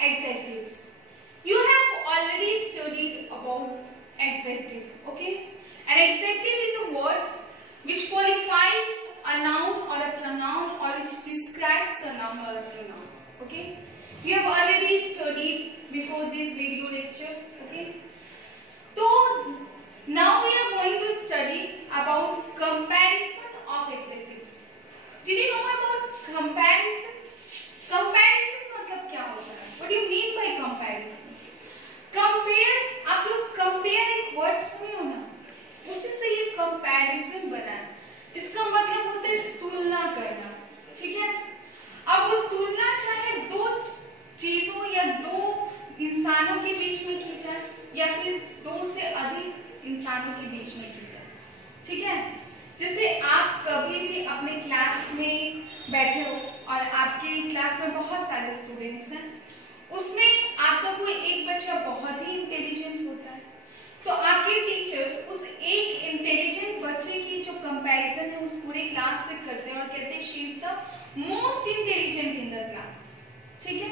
adjectives. You have already studied about adjective, okay? An adjective is a word which qualifies a noun or a pronoun or which describes the noun or a pronoun, okay? You have already studied before this video lecture, okay? So now we are going to study about comparison of adjectives. Did you know about comparison? Comparison मतलब क्या होता है? What do you mean by comparison? Compare, आप लोग compare एक word सुने हो ना? उसी से ये comparison बना है. इसका मतलब होता है तुलना करना, ठीक है? अब वो तुलना चाहे दो चीजों या दो इंसानों के बीच में की जाए या फिर दो से अधिक इंसानों के बीच में की जाए, ठीक है? जैसे आप कभी भी अपने क्लास में बैठे हो और आपके क्लास में बहुत सारे स्टूडेंट्स हैं, उसमें आपका कोई एक बच्चा बहुत ही इंटेलिजेंट होता है, तो आपके टीचर्स उस एक इंटेलिजेंट बच्चे की जो कंपैरिजन है उस पूरे क्लास से करते हैं और कहते हैं she is the most intelligent in the class, ठीक है?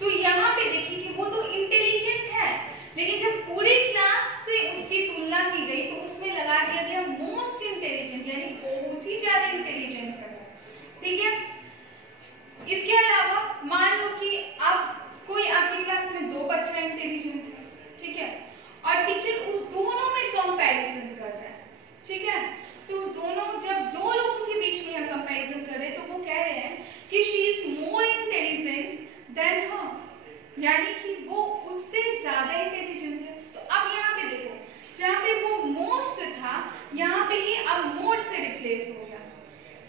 तो यहाँ पे देखिए कि वो तो इंटेलिजेंट है, लेकिन जब पूरी क्लास से उसकी तुलना की गई तो उसमें लगा दिया गया मोस्ट इंटेलिजेंट, यानी बहुत ही ज्यादा इंटेलिजेंट है, ठीक है? इसके अलावा मान लो कि अब कोई आपकी क्लास में दो बच्चे इंटेलिजेंट है, ठीक है? और टीचर उस दोनों में कंपैरिजन कर रहा है, ठीक है? तो दोनों जब दो लोगों के बीच में कंपैरिजन कर रहे हैं तो वो कह रहे हैं कि she is more intelligent than her, यानी कि वो उससे ज्यादा इंटेलिजेंट है. तो अब यहाँ पे देखो, जहाँ पे वो मोस्ट था यहाँ पे ये अब मोर से रिप्लेस हो गया.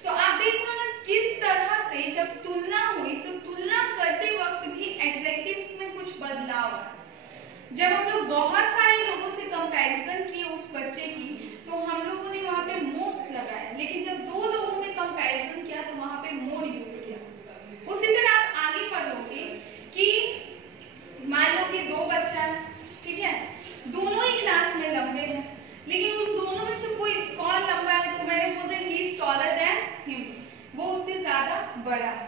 तो आप देखो ना किस तरह से जब तुलना हुई तो तुलना करते वक्त भी एडजेक्टिव्स में कुछ बदलाव है. जब हम लोग बहुत सारे लोगों से कंपैरिजन किए उस बच्चे की तो हम लोगों ने वहां पे मोस्ट लगाया, लेकिन जब दो लोगों में कंपैरिजन किया तो वहां पे मोर यूज किया. उसी तरह आप आगे पढ़ोगे कि मान लो कि दो बच्चा है, ठीक है? दोनों ही क्लास में लंबे हैं, लेकिन उन दोनों में से कोई कौन लंबा है तो मैंने बोल दिया he is taller than him, वो उससे ज्यादा बड़ा है.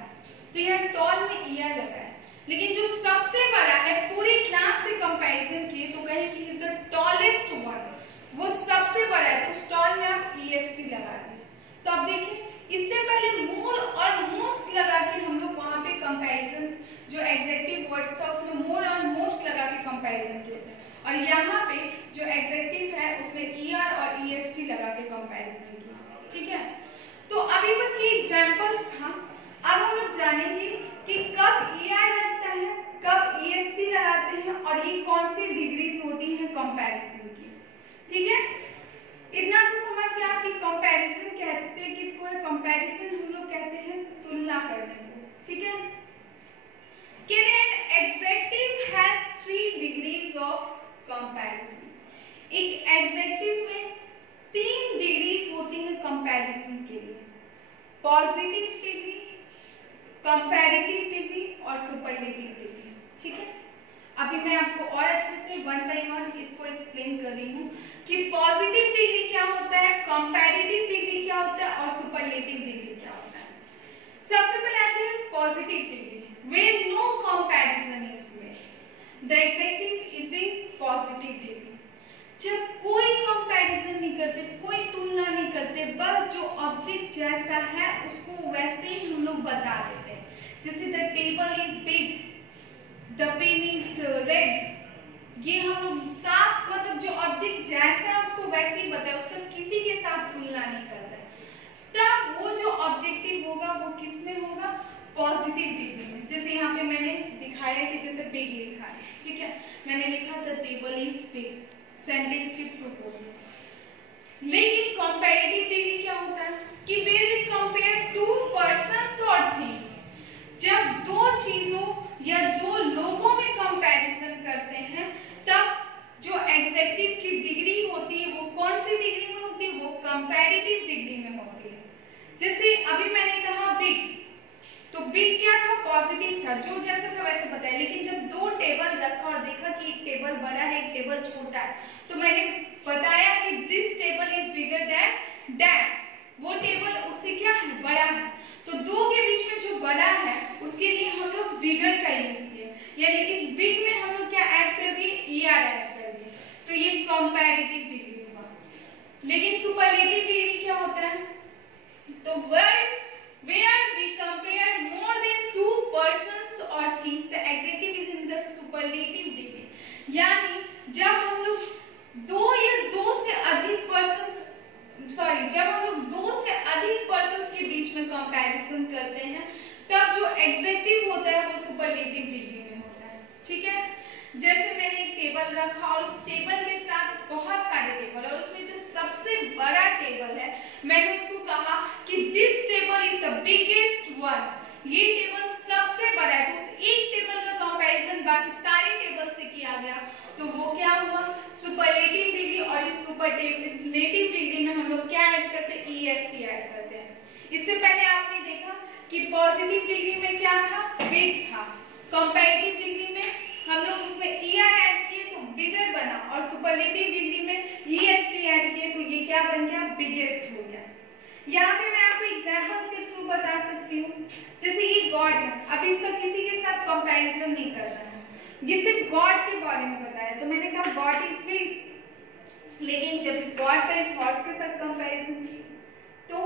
तो यहाँ टॉल में ईयर लगा है, लेकिन जो सबसे बड़ा है पूरी क्लास से कंपैरिजन किए तो कहे कि इज द टॉलेस्ट वन, वो सबसे बड़ा है, तो टॉल में आप ईएसटी लगा दें. तो अब देखिए इससे पहले मोर और मोस्ट लगा के हम लोग वहां पे कंपैरिजन जो एडजेक्टिव वर्ड्स था उसमें मोर और मोस्ट लगा के कंपैरिजन किए थे, और यहाँ पे जो एडजेक्टिव है उसमें ईआर और ईएसटी लगा के कंपैरिजन किया, ठीक है? तो अभी बस ये एग्जांपल्स था. अब हम लोग जानेंगे कि कब ईआर लगता है, कब ईएसटी लगाते हैं और ये कौन सी डिग्रीज होती हैं कंपैरिजन की, ठीक है? इतना तो समझ गया कि कंपैरिजन कहते हैं किसको है? कंपैरिजन हम लोग कहते हैं तुलना करने को, ठीक है? Can an adjective has 3 degrees of comparison? एक एडजेक्टिव में 3 डिग्रीज होती हैं कंपैरिजन के लिए, पॉजिटिव डिग्री, कंपैरेटिव डिग्री और सुपरलेटिव डिग्री, ठीक है? अभी मैं आपको और अच्छे से वन बाय वन इसको एक्सप्लेन कर रही हूँ कि पॉजिटिव डिग्री क्या होता है, कंपैरेटिव डिग्री क्या होता है और सुपरलेटिव डिग्री क्या होता है. सबसे पहले आते हैं positive degree. Where no comparison is made, the adjective is in positive degree. जब कोई कंपैरिजन नहीं करते, कोई तुलना नहीं करते, बस जो ऑब्जेक्ट जैसा है उसको वैसे ही हम लोग बता देते हैं. जैसे the table is big, the pen is red, ये हम लोग साफ मतलब जो ऑब्जेक्ट जैसा है उसको वैसे ही बताए, उसका किसी के साथ तुलना नहीं करते. तब वो जो ऑब्जेक्टिव होगा वो किस में होगा? पॉजिटिव डिग्री में. जैसे यहाँ पे मैंने दिखाया कि जैसे बिग लिखा है, ठीक है? मैंने लिखा the table is big, sentence के प्रोपोजल. लेकिन कंपैरेटिव डिग्री क्या होता है कि where we compare two persons और थिंग्स. जब दो चीजों या दो लोगों में कंपैरिजन करते हैं तब जो एडजेक्टिव की डिग्री होती है वो कौन सी डिग्री में होती है? वो कंपैरेटिव डिग्री में होती है. जैसे अभी मैंने कहा बिग, तो बिग क्या था? पॉजिटिव था, जो जैसा था वैसे बताया. लेकिन जब दो टेबल रखा और देखा कि एक टेबल बड़ा है एक टेबल छोटा है, तो मैंने बताया कि this table is bigger than that, वो टेबल उससे क्या है? बड़ा है. तो दो के बीच में जो बड़ा है उसके लिए हम लोग बिगर का यूज किए, यानी कंपैरेटिव डिग्री हुआ। लेकिन सुपरलेटिव डिग्री क्या होता है? तो word where we compare more than two persons or things, the adjective is in the superlative degree। यानी जब हम लोग दो से अधिक पर्सन्स के बीच में कंपैरिजन करते हैं, तब जो एडजेक्टिव होता है वो सुपरलेटिव डिग्री में होता है। ठीक है, जैसे मैंने एक टेबल रखा और उस टेबल के साथ बहुत सारे टेबल, और उसमें जो सबसे बड़ा टेबल है, मैंने उसको कहा कि this table is the biggest one, ये टेबल सबसे बड़ा है। तो उस एक टेबल का कंपैरिजन बाकी सारे टेबल से किया गया, तो वो क्या हुआ? Superlative degree. और इस सुपरलेटिव डिग्री में हम लोग क्या ऐड करते हैं? ईएसटी ऐड करते हैं। इससे पहले आपने देखा कि पॉजिटिव डिग्री में क्या था? बिग था। कंपैरेटिव डिग्री में हम लोग उसमें ER ऐड किए तो बिगर बना, और सुपरलेटिव डिग्री में EST ऐड किए तो ये क्या बन गया? बिगेस्ट हो गया। यहाँ पे मैं आपको एग्जांपल्स के थ्रू बता सकती हूँ। जैसे ये गॉड है, अब इसका किसी के साथ कंपैरिजन नहीं करना है, ये सिर्फ गॉड के बारे में बताया। तो मैंने कहा गॉड इज बिग, लेकिन जब इस गॉड का इस हॉर्स के साथ कंपैरिजन की तो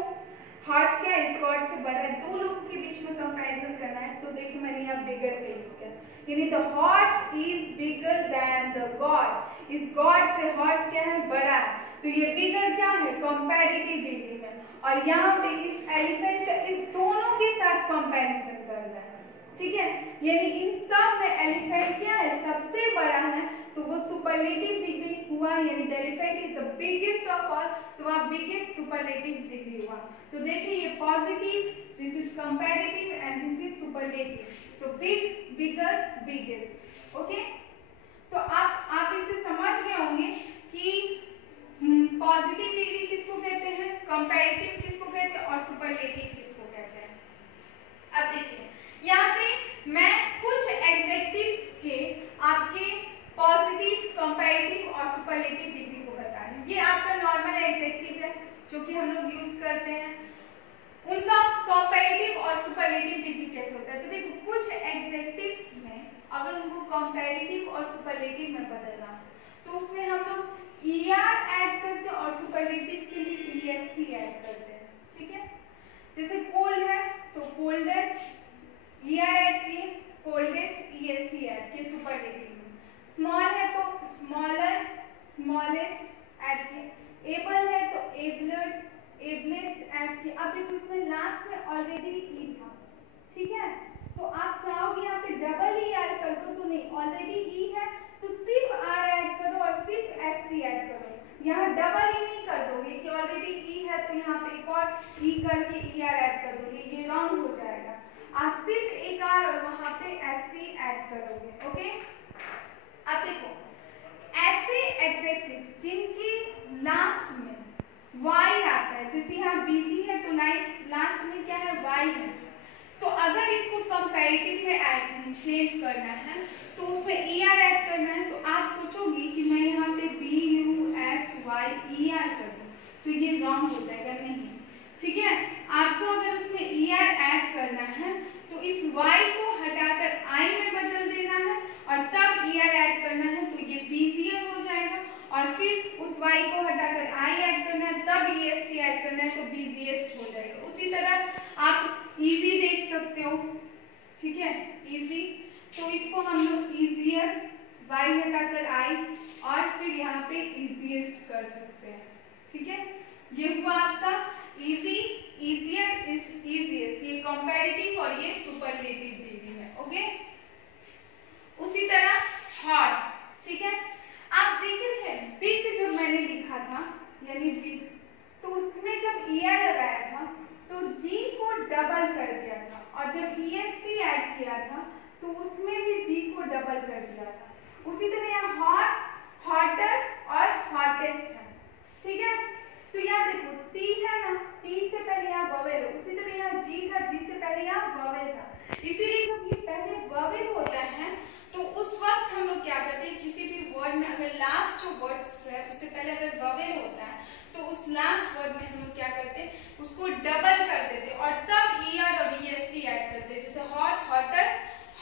हॉर्स क्या इस गॉड से बड़ा है, दो लोगों के बीच में कंपैरिजन करना है, तो देखो मैंने यहाँ बिगर का यूज किया, यानी the horse is bigger than the God. इस गॉड से हॉर्स क्या है? बड़ा है। तो ये बिगर क्या है? कंपैरेटिव डिग्री में। और यहाँ पे इस एलिफेंट का इस दोनों के साथ कंपैरिजन कर रहा है। ठीक है, यानी इन सब में एलिफेंट क्या है? सबसे बड़ा है, तो वो सुपरलेटिव डिग्री हुआ, यानी the elephant is the biggest of all, तो वहाँ बिगेस्ट सुपरलेटिव डिग्री हुआ। तो देखिए ये positive, this is comparative and this is superlative, तो बिग, बिगर, बिगेस्ट। ओके, तो आप इससे समझ गए होंगे कि पॉजिटिव डिग्री किसको कहते हैं, कंपैरेटिव किसको कहते हैं और सुपरलेटिव किसको कहते हैं। अब देखिए यहाँ पे मैं कुछ एडजेक्टिव्स के आपके पॉजिटिव, कंपैरेटिव और सुपरलेटिव डिग्री को बता रही हूँ। ये आपका नॉर्मल एडजेक्टिव है जो कि हम लोग यूज करते हैं, उनका कंपैरेटिव और सुपरलेटिव डिग्री कैसे होता है। तो देखो कुछ एडजेक्टिव्स में अगर उनको कंपैरेटिव और सुपरलेटिव में बदलना, तो उसमें हम लोग ER ऐड करते हैं और सुपरलेटिव के लिए EST ऐड करते हैं। ठीक है, जैसे कोल्ड है तो कोल्डर ER ऐड किए, कोल्डेस्ट EST ऐड किए सुपरलेटिव में। स्मॉल है तो स्मॉलर, स्मॉलेस्ट ऐड किए। एबल है तो एबलर, एबलेस्ट ऐड किए। अब देखो इसमें लास्ट में ऑलरेडी ई था। ठीक है, तो आप चाहोगे यहाँ पे डबल ER कर दो तो नहीं, ऑलरेडी ई है तो सिर्फ R ऐड करो और सिर्फ ST ऐड करो। यहाँ डबल ई नहीं कर दोगे कि ऑलरेडी ई है तो यहाँ पे एक और ई करके ER ऐड कर दोगे, ये रॉन्ग हो जाएगा। आप सिर्फ एक R और वहां पे ST ऐड करोगे। ओके, अब देखो ऐसे एडजेक्टिव जिनके लास्ट में Y आता है, जैसे यहाँ बिजी है तो लास्ट में क्या है? Y है। तो अगर इसको कंपैरेटिव में चेंज करना है तो उसमें ER ऐड करना है, तो आप सोचोगे कि मैं यहाँ पे BUSY ER कर दूं तो ये रॉन्ग हो जाएगा, नहीं। ठीक है, आपको अगर उसमें ER ऐड करना है तो इस Y को हटाकर I में बदल देना है और तब ER ऐड करना है, तो ये BZR हो जाएगा। और फिर उस Y को हटाकर I ऐड करना है, तब EST ऐड करना है, तो BZS हो जाएगा। उसी तरह आप इजी देख सकते हो। ठीक है, इजी, तो इसको हम लोग ईजियर, Y हटाकर I और फिर यहाँ पे इजीएस्ट कर सकते हैं। ठीक है, ये हुआ आपका इजी, इजियर, इजीएस्ट, ये कंपैरेटिव और ये सुपरलेटिव डिग्री है। ओके, उसी तरह हॉट। ठीक है, आप देखिए बिग जब मैंने लिखा था यानी बिग, तो उसमें जब ER लगाया था तो G को डबल कर दिया था, और जब EST ऐड किया था तो उसमें भी G को डबल कर दिया था। उसी तरह यहाँ हॉट, हॉटर और हॉटेस्ट है। ठीक है, तो यहाँ देखो T है ना, T से पहले यहाँ वोवेल है, उसी तरह यहाँ G था, G से पहले यहाँ वोवेल था। इसीलिए जब ये पहले वोवेल होता है तो उस वक्त हम लोग क्या करते हैं, किसी भी वर्ड में अगर लास्ट जो वर्ड्स है उससे पहले अगर वोवेल होता है तो उस लास्ट वर्ड में हम लोग क्या करते हैं, उसको डबल कर देते और तब ER और EST ऐड करते हैं। जैसे हॉट, हॉटर,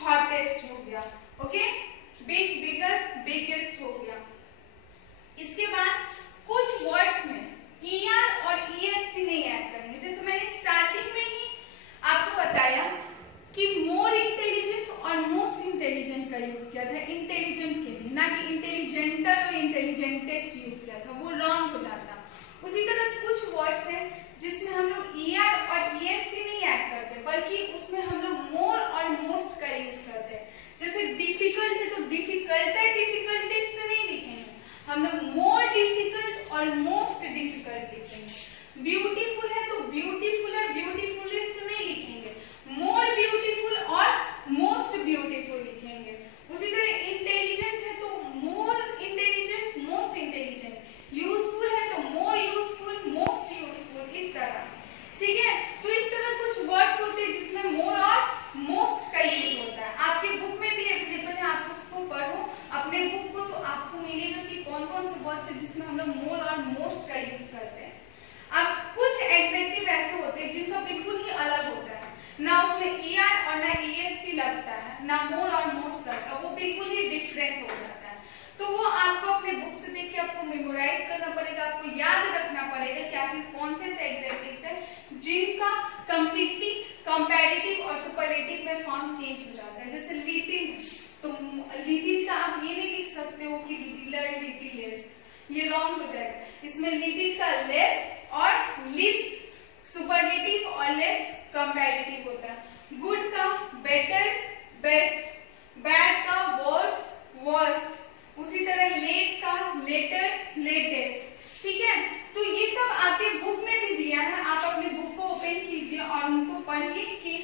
हॉटेस्ट हो गया। ओके, बिग, बिगर, बिगेस्ट हो गया। इस का यूज किया था इंटेलिजेंट के लिए, ना कि इंटेलिजेंटर और इंटेलिजेंटेस्ट यूज किया था, वो रॉन्ग हो जाता। उसी तरह कुछ वर्ड्स हैं जिसमें हम लोग ER और EST नहीं ऐड करते, बल्कि उसमें हम लोग मोर और मोस्ट का यूज करते हैं। जैसे डिफिकल्ट है तो डिफिकल्टर डिफिकल्टेस्ट नहीं लिखेंगे, हम लोग मोर डिफिकल्ट और मोस्ट डिफिकल्ट लिखेंगे। ब्यूटीफुल है तो ब्यूटीफुल और ब्यूटीफुलेस्ट नहीं लिखेंगे, मोर ब्यूटीफुल और मोस्ट ब्यूटीफुल लिखेंगे। उसी तरह इंटेलिजेंट है तो more intelligent most intelligent, useful है तो मोर यूजफुल मोस्ट यूजफुल, इस तरह। ठीक है, तो इस तरह कुछ वर्ड्स होते हैं जिसमें मोर और मोस्ट का यूज होता है। आपके बुक में भी अवेलेबल है, आप उसको पढ़ो अपने बुक को, तो आपको मिलेगा कि कौन कौन से वर्ड्स है जिसमें हम लोग मोर और मोस्ट का यूज करते हैं। अब कुछ एडजेक्टिव ऐसे होते हैं जिनका बिल्कुल ही अलग होता है, ना उसमें ER और ना EST लगता है, ना मोर और मोस्ट लगता है, वो बिल्कुल ही डिफरेंट हो जाता है। तो वो आपको अपने बुक से देख के आपको मेमोराइज करना पड़ेगा, आपको याद रखना पड़ेगा कि आपके कौन से एडजेक्टिव्स हैं जिनका कंप्लीटली कंपैरेटिव और सुपरलेटिव में फॉर्म चेंज हो जाता है। जैसे लिटिल, तो लिटिल का आप ये नहीं लिख सकते हो कि लिटिलर लिटिलेस्ट, ये रॉन्ग हो जाएगा। इसमें लिटिल का लेस और लिस्ट सुपरलेटिव और लेस कंपैरेटिव होता है। गुड का बेटर बेस्ट, बैड का वर्स वर्स्ट, उसी तरह लेट का लेटर लेटेस्ट। ठीक है, तो ये सब आपके बुक में भी दिया है, आप अपने बुक को ओपन कीजिए और उनको पढ़िए कि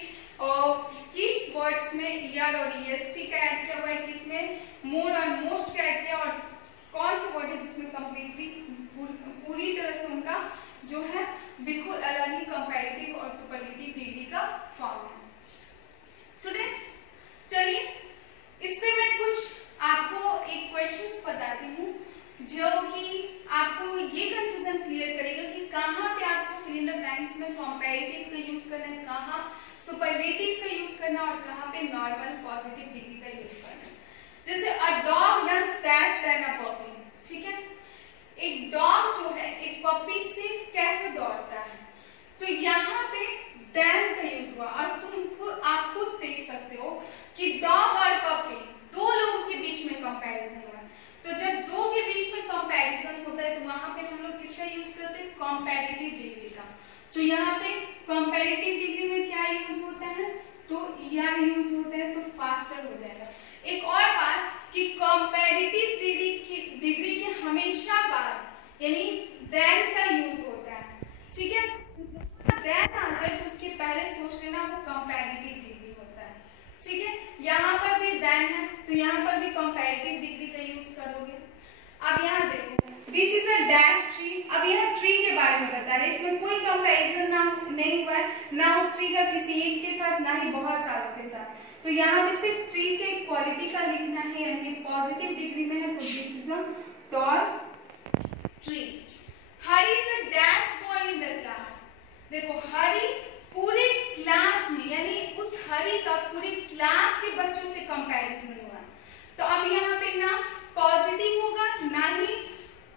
किस वर्ड्स में ER और EST का ऐड किया हुआ है, किसमें मोर और मोस्ट का ऐड किया, और कौन से वर्ड है जिसमें कंप्लीटली पूरी तरह से उनका जो है बिल्कुल अलग ही कंपैरेटिव और सुपरलेटिव डिग्री का फॉर्म है। स्टूडेंट्स, चलिए इस पे मैं कुछ आपको एक क्वेश्चंस बताती हूँ जो कि आपको ये कंफ्यूजन क्लियर करेगा कि कहाँ पे आपको फिल इन द ब्लैंक्स में कंपैरेटिव का यूज करना है, कहाँ सुपरलेटिव का यूज करना और कहाँ पे नॉर्मल पॉजिटिव डिग्री का यूज करना है। जैसे a dog does that then a puppy, ठीक है, एक डॉग जो है एक पपी से कैसे दौड़ता है, तो यहाँ पे देन का यूज हुआ और आप खुद देख सकते हो कि डॉग और पपी दो लोगों के बीच में कंपैरिजन हुआ है। तो जब दो के बीच में कंपैरिजन होता है तो वहां पे हम लोग किसका यूज करते हैं, कंपैरेटिव डिग्री का। तो यहाँ पे कंपैरेटिव डिग्री में क्या यूज होता है, तो ER यूज होता है, तो फास्टर हो जाएगा। एक और बात कि कंपैरेटिव डिग्री के हमेशा बाद यानी देन का यूज होता है। ठीक है, देन आ जाए तो उसके पहले सोच लेना वो कंपैरेटिव डिग्री होता है। ठीक है, यहाँ पर भी देन है तो यहाँ पर भी कंपैरेटिव डिग्री का यूज करोगे। अब यहाँ देखो, this is a dash tree. अब यहाँ ट्री के बारे में बता रहे, इसमें कोई कंपैरिजन ना नहीं हुआ है, ना उस ट्री का किसी एक के साथ ना ही बहुत सारों के साथ। तो यहाँ पे सिर्फ ट्री के क्वालिटी का लिखना है, यानी पॉजिटिव डिग्री में है, तो this is a tall tree. Hari is a dash boy in the class. देखो हरी पूरे क्लास में यानी उस हरी का पूरे क्लास के बच्चों से कंपैरिजन हुआ। तो अब यहाँ पे ना पॉजिटिव होगा ना ही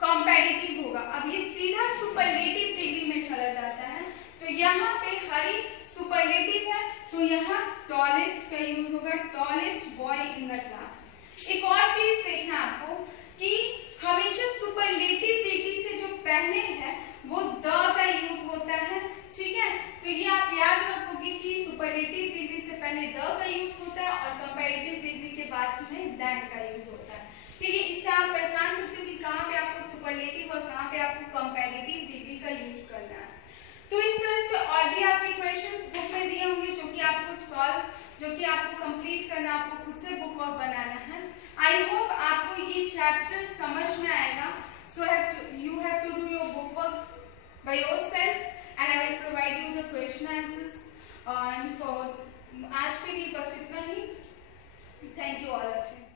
कंपैरेटिव होगा, अब ये सीधा सुपरलेटिव डिग्री में चला जाता है। तो यहाँ पे हरी सुपरलेटिव है तो यहाँ टॉलेस्ट का यूज होगा, tallest boy in the class. एक और चीज देखना आपको कि हमेशा सुपरलेटिव डिग्री से जो पहले है वो द का यूज होता है। ठीक है, तो ये आप याद रखोगे कि सुपरलेटिव डिग्री से पहले द का यूज होता है और कंपैरेटिव डिग्री के बाद में देन का यूज होता है। ठीक है, इससे आप पहचान सकते हो कि कहाँ पे आपको सुपरलेटिव और कहाँ पे आपको कंपैरेटिव डिग्री का यूज करना है। तो इस तरह से और भी आपके क्वेश्चंस बुक में दिए होंगे जो कि आपको कंप्लीट करना, आपको खुद से बुक वर्क बनाना है। आई होप आपको ये चैप्टर समझ में आएगा। सो you have to do your book work by yourself and I will provide you the question answers. And for आज के लिए बस इतना ही। Thank you all of you.